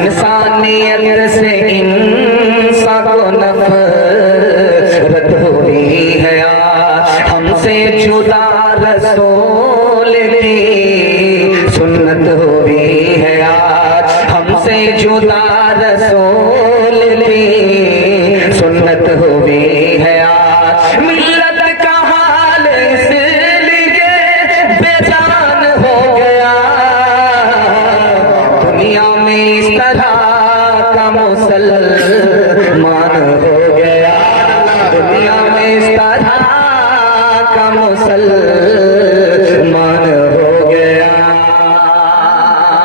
انسانیت سے انسان کو نفرت ہوئی ہے آج، ہم سے جدا رسول کی سنت ہوئی ہے آج، ہم سے جدا رسول کی سنت ہوئی ہے آج، ملت کا حال اس لیے بے جان ہو گیا، دنیا میں اس طرح کا مسلمان ہو گیا، دنیا میں اس طرح کا مسلمان ہو گیا۔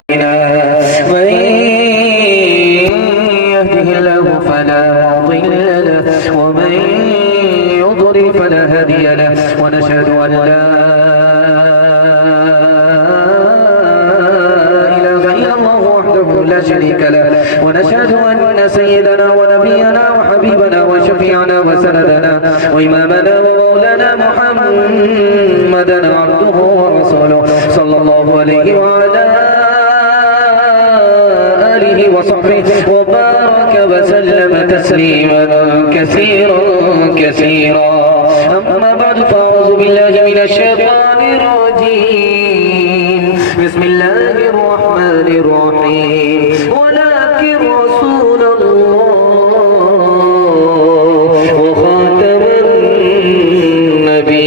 من يهده الله فلا مضل له ومن يضلل فلا هادي له، ونشهد أن لا لا شريك له، ونشهد أن سيدنا ونبينا وحبيبنا وشفيعنا وسندنا وإمامنا ومولانا محمدا عبده ورسوله صلى الله عليه وعلى آله وصحبه وبارك وسلم تسليما كثيرا كثيرا. أما بعد فأعوذ بالله من الشيطان الرجيم. بسم الله الرحمن الرحيم. ولكن رسول الله وخاتم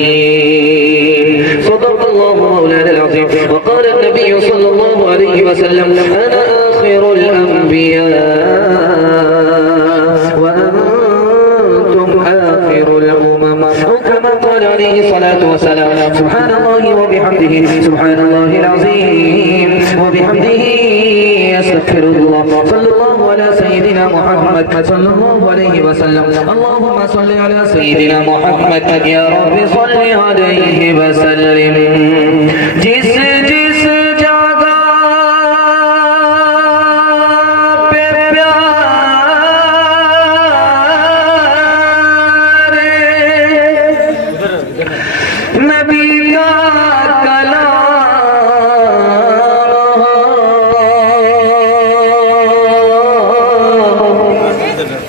النبيين. صدق الله مولانا العظيم. وقال النبي صلى الله عليه وسلم: أنا آخر الأنبياء وأنتم آخر الأمم، أو كما قال عليه الصلاة والسلام. سبحان الله وبحمده، سبحان الله العظيم وبحمده أستغفر الله. صلى الله على سيدنا محمد صلى الله عليه وسلم. اللهم صل على سيدنا محمد يا رب صل عليه وسلم. جس جس جگہ پہ پیارے نبی کا کلام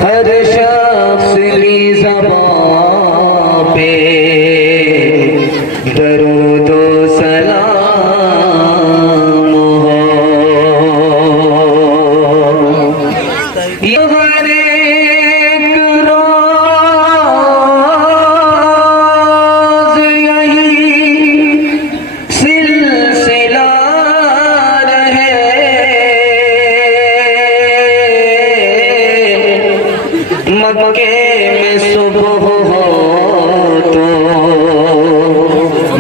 ہر شخص کی زبان پہ درود و سلام ہو، یہ ہر ایک روز یہی سلسلہ رہے، مکے میں صبح ہو تو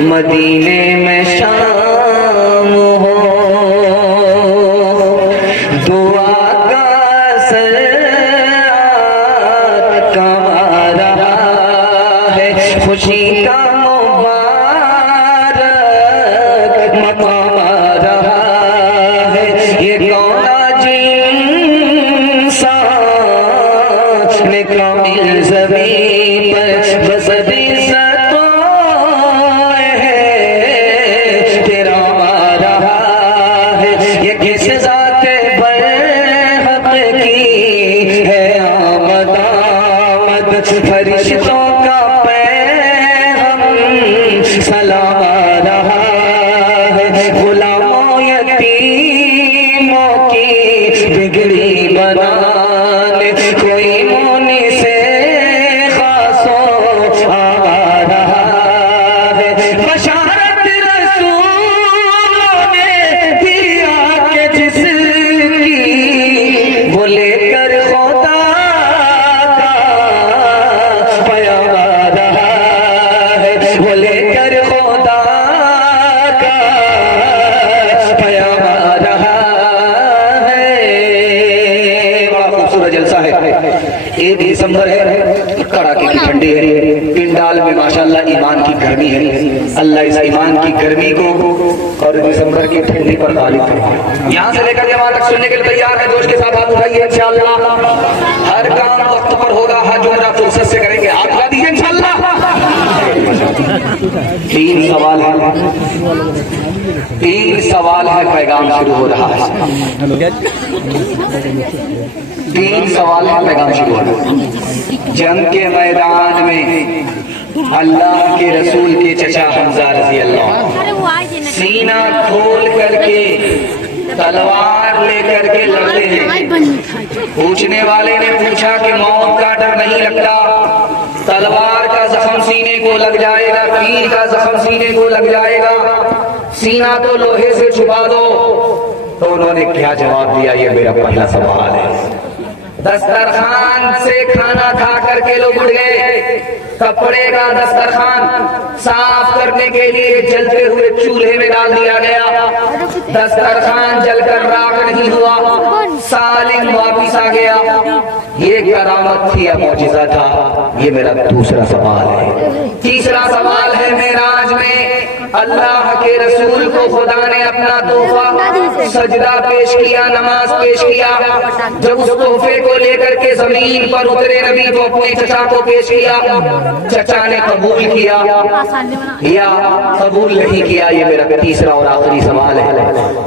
مدینے میں شام ہو، دعا کا سرات کما رہا ہے، خوشی کا مبارک مقام آ رہا ہے، یہ کونا جنسان نے کامل زمین پر بسد ستوں ہے، تیرا آ رہا ہے، یہ کس ذات برحق کی ہے آمد آمد، فرشتوں کا پیغام سلام آ رہا ہے، غلاموں یتیموں کی بگڑی بنانے کوئی مونی سے خاصوں آ رہا ہے، بشارت رسولوں نے دیا کہ جس کی وہ لے کر خدا کا پیام آ رہا ہے، وہ لے کر خدا کا پیام آ رہا ہے۔ بڑا خوبصورت جلسہ ہے، 1 دسمبر ہے، کڑاکے کی ٹھنڈی ہے، پنڈال میں ماشاءاللہ ایمان کی گرمی ہے، اللہ اس ایمان کی گرمی کو اور دسمبر کی ٹھنڈی پر غالب فرمائے۔ یہاں سے لے کر وہاں تک سننے کے لیے تیار ہے، جوش کے ساتھ ہاتھ اٹھائیے انشاءاللہ، ہر کام وقت پر ہوگا، حج عمرہ فرصت سے کریں گے، ہاتھ اٹھا دیجیے انشاءاللہ۔ تین سوال ہے پیغام شروع ہو رہا ہے. تین سوال ہے پیغام شروع ہو رہا ہے. جنگ کے میدان میں اللہ کے رسول کے چچا حمزہ رضی اللہ سینہ کھول کر کے تلوار لے کر کے لڑتے ہیں. پوچھنے والے نے پوچھا کہ موت کا ڈر نہیں لگتا؟ تلوار کا زخم سینے کو لگ جائے گا، تیر کا زخم سینے کو لگ جائے گا، سینہ تو لوہے سے چھپا دو. تو انہوں نے کیا جواب دیا؟ یہ میرا پہلا سوال ہے. دسترخوان سے کھانا کھا کر کے لوگ اٹھ گئے. کپڑے کا دسترخوان صاف کرنے کے لیے جلتے ہوئے چولہے میں ڈال دیا گیا. دسترخوان جل کر راکھ نہیں ہوا، سالم واپس آ گیا. یہ کرامت تھی یا معجزہ تھا؟ یہ میرا دوسرا سوال ہے. تیسرا سوال ہے معراج میں اللہ کے رسول کو خدا نے اپنا تحفہ سجدہ پیش کیا، نماز پیش کیا. جب اس تحفے کو لے کر کے زمین پر اترے نبی تو اپنے چچا کو پیش کیا. چچا نے قبول کیا یا قبول نہیں کیا؟ یہ میرا تیسرا اور آخری سوال ہے.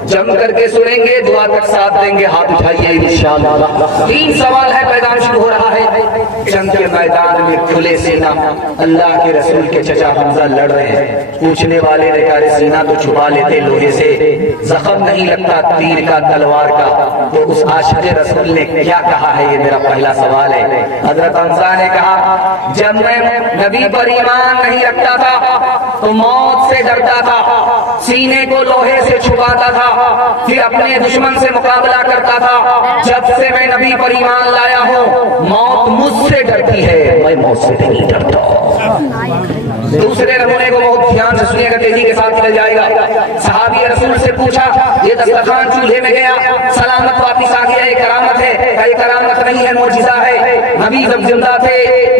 جم کر کے سنیں گے، دعا تک ساتھ دیں گے. ہاتھ اٹھائیے انشاءاللہ. تین سوال ہے پیغام شروع ہو رہا ہے. جنگ کے میدان میں کھلے سینہ اللہ کے رسول کے چچا حمزہ لڑ رہے ہیں. پوچھنے والے نے کہا سینہ تو چھپا لیتے لوہے سے، زخم نہیں لگتا تیر کا تلوار کا. تو اس عاشق رسول نے کیا کہا ہے؟ یہ میرا پہلا سوال ہے. حضرت حمزہ نے کہا جب میں نبی پر ایمان نہیں رکھتا تھا تو موت سے ڈرتا تھا، سینے کو لوہے سے چھپاتا تھا، پھر اپنے دشمن سے مقابلہ کرتا تھا. جب سے میں نبی پر ایمان لایا ہوں موت مجھ سے ڈرتی ہے، میں موت سے نہیں ڈرتا. دوسرے نمونے کو بہت دھیان سے سنیے گا، تیزی کے ساتھ چل جائے گا. صحابی رسول سے پوچھا یہ دسترخوان چولہے میں گیا سلامت واپس آ گیا، یہ کرامت ہے؟ یہ کرامت نہیں ہے، معجزہ ہے. نبی جب زندہ تھے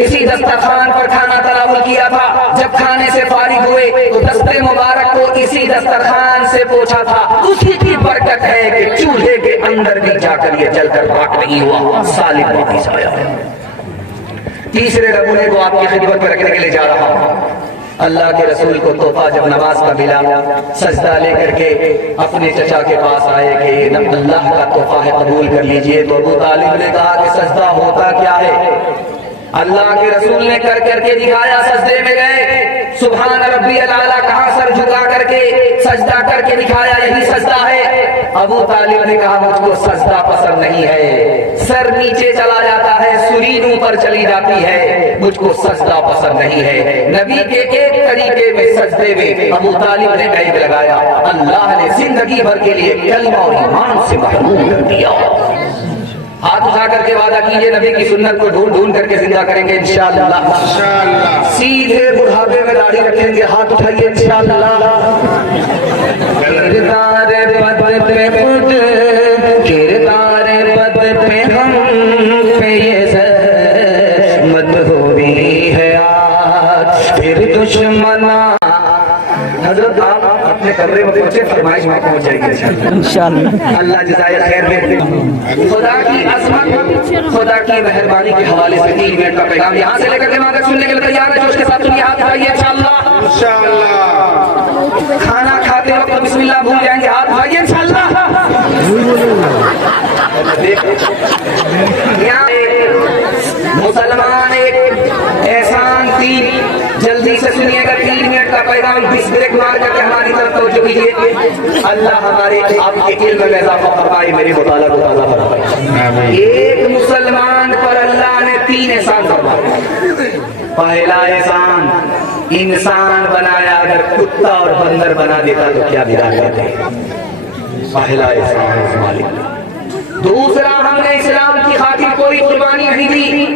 اسی دسترخوان پر کھانا تناول کیا تھا. جب کھانے سے فارغ ہوئے تو دست مبارک کو اسی دسترخوان سے پوچھا تھا. اسی کی برکت ہے کہ چولہے کے اندر بھی جا کر یہ جل کر راکھ نہیں ہوا، سالم واپس آیا. تیسرے نمونے کو آپ کی خدمت میں رکھنے کے لیے جا رہا ہوں. اللہ کے رسول کو تحفہ جب نماز کا ملا، سجدہ لے کر کے اپنے چچا کے پاس آئے کہ اللہ کا تحفہ ہے قبول کر لیجئے. تو ابو طالب نے کہا کہ سجدہ ہوتا کیا ہے؟ اللہ کے رسول نے کر کر کے دکھایا. سجدے میں گئے، سبحان ربی الاعلیٰ کہا، سر جھکا کر کے سجدہ کر کے دکھایا، یہی سجدہ ہے. ابو طالب نے کہا مجھ کو سجدہ پسند نہیں ہے، سر نیچے چلا جاتا ہے، سرین اوپر چلی جاتی ہے، مجھ کو سجدہ پسند نہیں ہے. نبی کے ایک طریقے میں سجدے میں ابو طالب نے عیب لگایا. اللہ نے زندگی بھر کے لیے کلمہ اور ایمان سے محروم کر دیا. ہاتھ اٹھا کر کے وعدہ کیجئے نبی کی سنت کو ڈھونڈ ڈھونڈ کر کے زندہ کریں گے انشاءاللہ. سیدھے بڑھاپے میں داڑھی رکھیں گے. ہاتھ اٹھائیے انشاءاللہ. کردار پد پہ خود، کردار پد پہ ہم پہ یہ زحمت ہوئی ہے آج پھر دشمنا. حضرت آپ اپنے کمرے میں پہنچے، فرمائش میں پہنچ جائیں گے انشاءاللہ. اللہ جزائے خیر دے. خدا کی عظمت، خدا کی مہربانی کے حوالے سے 3 منٹ کا پیغام یہاں سے لے کر کے وہاں تک سننے کے لیے تیار ہے. جوش کے ساتھ سنیے، ہاتھ اٹھائیے انشاءاللہ. کھانا کھاتے وقت بسم اللہ بھول جائیں گے، ہاتھ اٹھائیے انشاءاللہ. یہاں مسلمان ایک احسان 3 جلدی سے سنیے گا. 3 منٹ کا پیغام 20 بریک مار کر کے ہماری طرف توجہ کیجیے. اللہ ہمارے آپ کے علم میں اضافہ فرمائے، میری مطالعہ کو تازہ فرمائے. ایک مسلمان پر اللہ نے 3 احسان فرمائے. پہلا احسان انسان بنایا، اگر کتا اور بندر بنا دیتا تو کیا بگاڑ دیتے؟ پہلا احسان مالک. دوسرا ہم نے اسلام کی خاطر کوئی قربانی نہیں دی،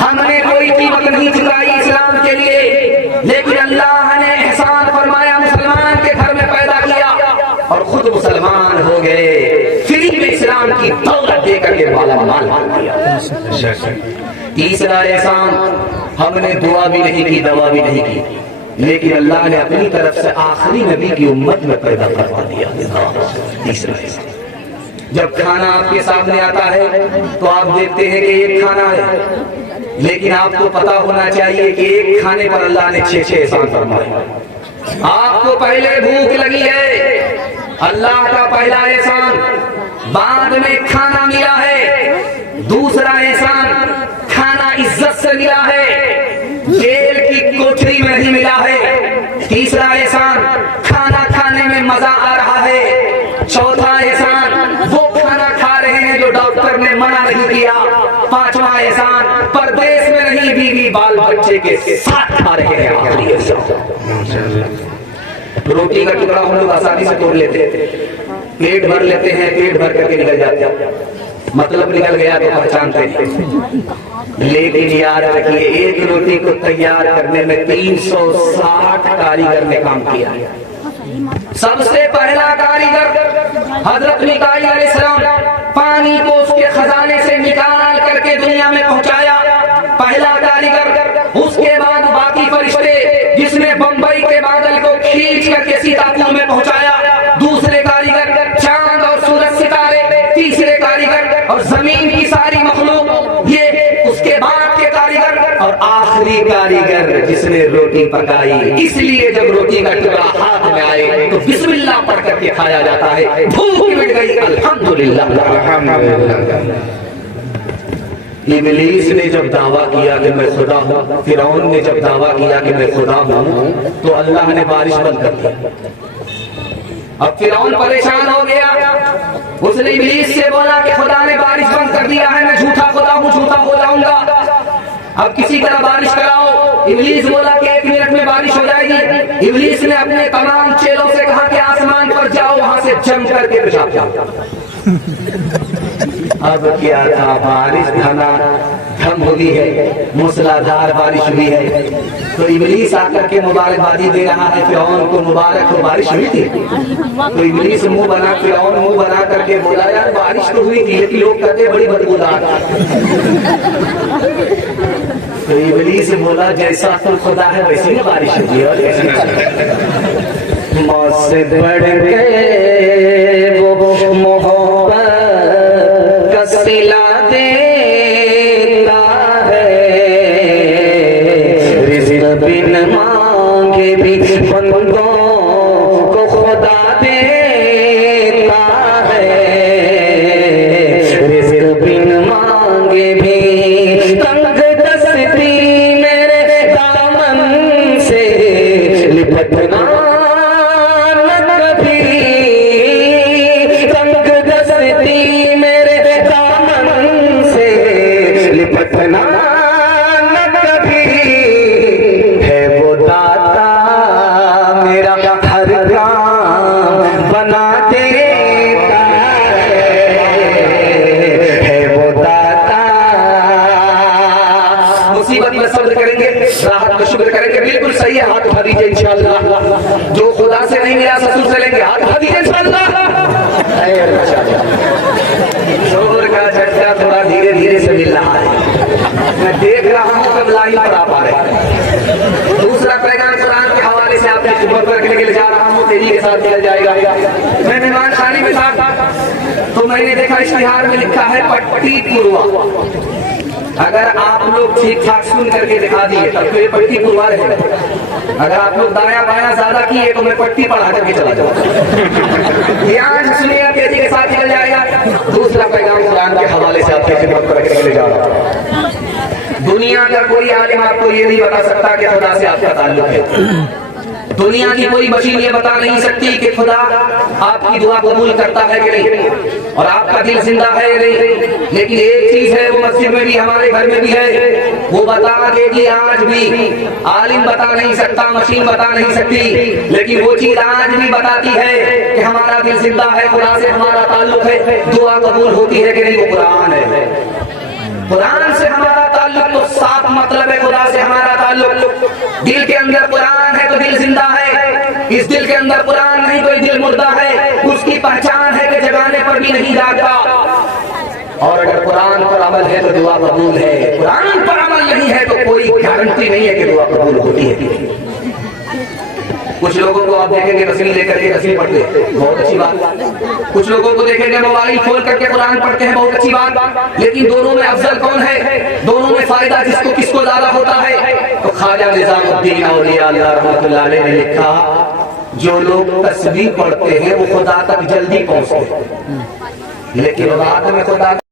ہم نے کوئی قیمت نہیں چکائی اسلام کے لیے، لیکن اللہ نے احسان فرمایا، مسلمان کے گھر میں پیدا کیا اور خود مسلمان ہو گئے، فری میں اسلام کی دولت دے کر کے مالا مال کیا. تیسرا احسان ہم نے دعا بھی نہیں کی، دوا بھی نہیں کی، لیکن اللہ نے اپنی طرف سے آخری نبی کی امت میں پیدا کروا دیا. تیسرا احسان جب کھانا آپ کے سامنے آتا ہے تو آپ دیکھتے ہیں کہ یہ کھانا ہے، لیکن آپ کو پتا ہونا چاہیے کہ ایک کھانے پر اللہ نے 6 احسان فرمائے. آپ کو پہلے بھوک لگی ہے، اللہ کا پہلا احسان، بعد میں کھانا ملا ہے، دوسرا احسان کھانا عزت سے ملا ہے، جیل کی کوٹری میں نہیں ملا ہے، تیسرا احسان کھانا کھانے میں مزہ آ رہا ہے، چوتھا احسان وہ کھانا کھا رہے ہیں جو ڈاکٹر نے منع نہیں کیا، پانچواں احسان پردیس میں نہیں بیوی بال بچے کے ساتھ کھا رہے ہیں، آخری احسان۔ روٹی کا ٹکڑا ہم لوگ آسانی سے توڑ لیتے ہیں، پیٹ بھر لیتے ہیں، پیٹ بھر کر کے نکل جاتے ہیں، مطلب نکل گیا تو پہچانتے ہیں، لیکن یاد رکھیے ایک روٹی کو تیار کرنے میں 360 کاریگر نے کام کیا۔ سب سے پہلا کاریگر حضرت میکائیل علیہ السلام، پانی کو اس کے خزانے سے نکال کر کے دنیا میں پہنچایا، پہلا کاریگر۔ اس کے بعد باقی فرشتے جس نے بمبئی کے بادل کو کھینچ کر کے سیتاپور میں پہنچایا، دوسرے کاریگر چاند اور سورج ستارے، تیسرے کاریگر اور زمین کی ساری مخلوق، یہ اس کے بعد کے کاریگر، اور آخری کاریگر جس نے روٹی پکائی۔ اس لیے جب روٹی کا ٹکڑا ہاتھ میں آئے تو بسم اللہ پڑھ کر کے کھایا جاتا ہے، بھوک مٹ گئی الحمدللہ۔ ابلیس نے جب دعویٰ کیا کہ میں خدا ہوں، فرعون نے جب دعویٰ کیا کہ میں خدا ہوں، تو اللہ نے بارش بند کر دی۔ اب فرعون پریشان ہو گیا، اس نے ابلیس سے بولا کہ خدا نے بارش بند کر دیا ہے، میں جھوٹا خدا ہوں، جھوٹا ہو جاؤں گا، اب کسی طرح بارش کراؤ۔ ابلیس بولا کہ 1 منٹ میں بارش ہو جائے گی۔ ابلیس نے اپنے تمام چیلوں سے کہا کہ آسمان پر جاؤ، وہاں سے جم کر کے پیشاب جاؤ۔ اب کیا تھا، بارش دھم ہوئی ہے، موسلادھار بارش ہوئی ہے، تو ابلیس آ کر کے مبارکبادی دے رہا ہے فرعون کو، مبارک ہو بارش ہوئی تھی۔ تو ابلیس فرعون منہ بنا کر کے بولا یار بارش تو ہوئی تھی لیکن لوگ کہتے بڑی بدبودار۔ تو ابلیس بولا جیسا تو خدا ہے ویسی بارش ہوئی ہے، اور موت سے بڑھ کے وہ محبت کا صلہ دیتا ہے، رزق بن مانگے بھی بندوں کو خدا دیتا ہے، رزق بن مانگے بھی تنگ دستی میرے دامن سے لپٹنا شکر کریں گے، بالکل صحیح ہے، ہاتھ اٹھا دیجیے انشاءاللہ۔ جو خدا سے نہیں ملا سسر سے لیں گے، ہاتھ اٹھا دیجیے انشاءاللہ۔ شکر کا جھٹکا تھوڑا دھیرے دھیرے سے مل رہا ہے، میں دیکھ رہا ہوں کب لائن پر آ پا رہے۔ دوسرا پیغام قرآن کے حوالے سے آپ نے خبر پر کے لیے جا رہا ہوں، تیری کے ساتھ کیا جائے گا۔ میں مہمان خانے میں تھا تو میں نے دیکھا اشتہار میں لکھا ہے پٹی پوروا۔ اگر آپ لوگ ٹھیک ٹھاک سن کر کے دکھا دیے تب تو یہ پٹی پوروا رہے گا، اگر آپ لوگ دایا بایا زیادہ کیے تو میں پٹی پڑھا کر کے چلا جاؤں۔ دھیان سے سنیے، تیزی کے ساتھ چل جائے گا۔ دوسرا پیغام قرآن کے حوالے سے آپ کی خدمت پر رکھنے کے لیے جا رہا ہوں۔ دنیا کا کوئی عالم آپ کو یہ نہیں بتا سکتا کہ خدا سے آپ کا تعلق ہے، دنیا کی کوئی مشین یہ بتا نہیں سکتی کہ خدا آپ کی دعا قبول کرتا ہے کہ نہیں، اور آپ کا دل زندہ ہے یا نہیں، لیکن ایک چیز ہے، وہ مسجد میں بھی ہمارے گھر میں بھی ہے، وہ بتا دے گی آج بھی۔ عالم بتا نہیں سکتا، مشین بتا نہیں سکتی، لیکن وہ چیز آج بھی بتاتی ہے کہ ہمارا دل زندہ ہے، خدا سے ہمارا تعلق ہے، دعا قبول ہوتی ہے کہ نہیں، وہ قرآن ہے۔ قرآن سے ہمارا تعلق تو صاف مطلب ہے، خدا سے ہمارا تعلق، دل کے اندر قرآن ہے تو دل زندہ ہے، اس دل کے اندر قرآن نہیں تو یہ دل مردہ ہے۔ اس کی پہچان ہے کہ جگانے پر بھی نہیں جاگتا، اور اگر قرآن پر عمل ہے تو دعا قبول ہے، قرآن پر عمل نہیں ہے تو کوئی گارنٹی نہیں ہے کہ دعا قبول ہوتی ہے۔ کچھ لوگوں کو آپ دیکھیں گے رسول لے کر کے رسول پڑھتے ہیں، بہت اچھی بات، کچھ لوگوں کو دیکھیں گے موبائل کھول کر کے قرآن پڑھتے ہیں، بہت اچھی بات، لیکن دونوں میں افضل کون ہے؟ دونوں میں فائدہ کس کو زیادہ ہوتا ہے؟ تو خواجہ نظام الدین اولیاء اللہ رحمۃ اللہ علیہ نے لکھا جو لوگ تسبیح پڑھتے ہیں وہ خدا تک جلدی پہنچتے ہیں، لیکن رات میں خدا